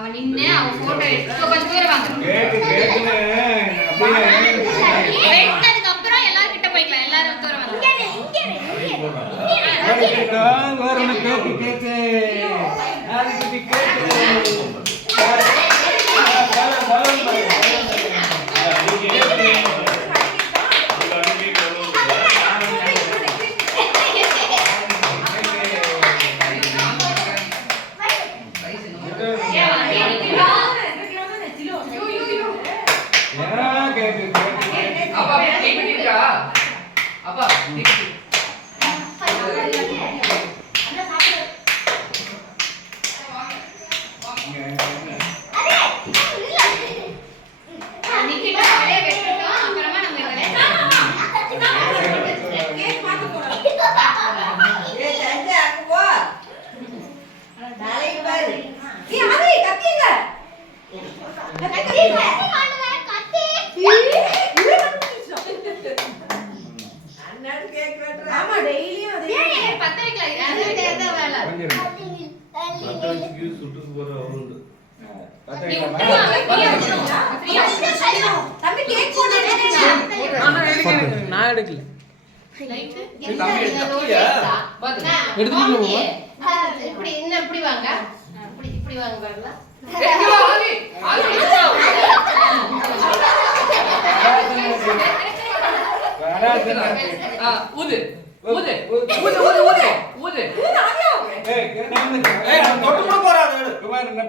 அவன் நின்னு அவன் போட்டோ எடுத்து கொஞ்சம் தூரம் வாங்க. வெட்டதுக்கு அப்புறம் எல்லாரும் கிட்ட போய்க்கலாம். எல்லாரும் தூரம் வாங்க.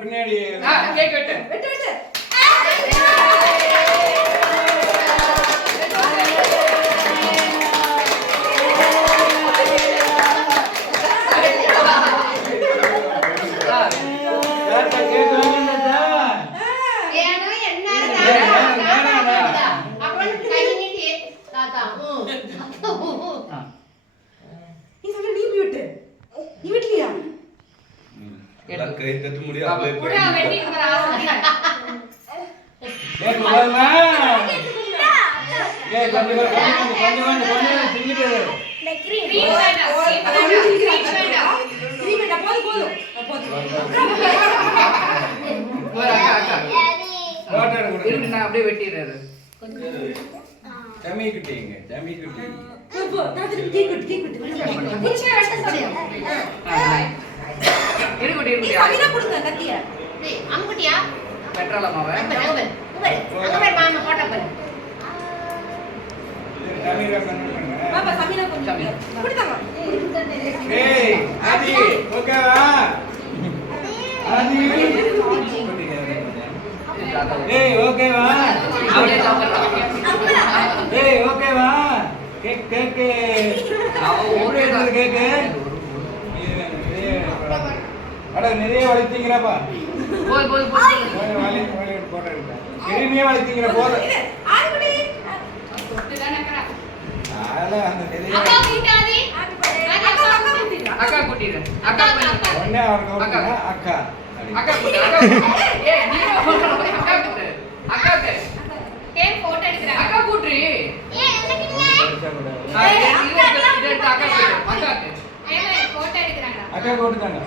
பின்னாடி அப்படியே வெட்டிடுறாரு. நிறைய வளர்த்தீங்களாப்பா எளிமையா வளர்த்தீங்க போது அக்கா கூட்டிடு அக்கா அக்கா அக்கா போட்டோ எடுக்கிறேன் அக்கா கூட்டி அக்கா கூட்டுதாங்க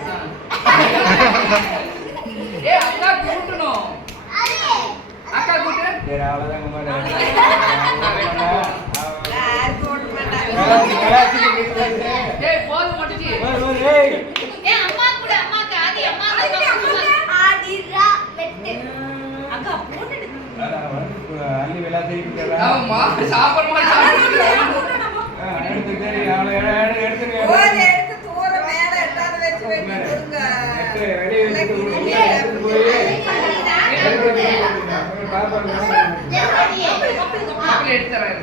அக்கா கூட்டணும் அக்கா கூட்டு வேற அவ்வளவுதாங்க போதும் மட்டுச்சு அம்மா கூட அம்மாக்கு ஆதி அம்மா ஆதிரா வெட்டு அக்கா போட்டு அள்ளி விளையாடி ஆமா சாப்பிட மாட்டாங்க எடுத்து சரி எடுத்து தூர மேல எட்டாவது வெச்சு வெட்டுங்க ரெடி வெச்சு போய் பாப்பா எடுத்துறாரு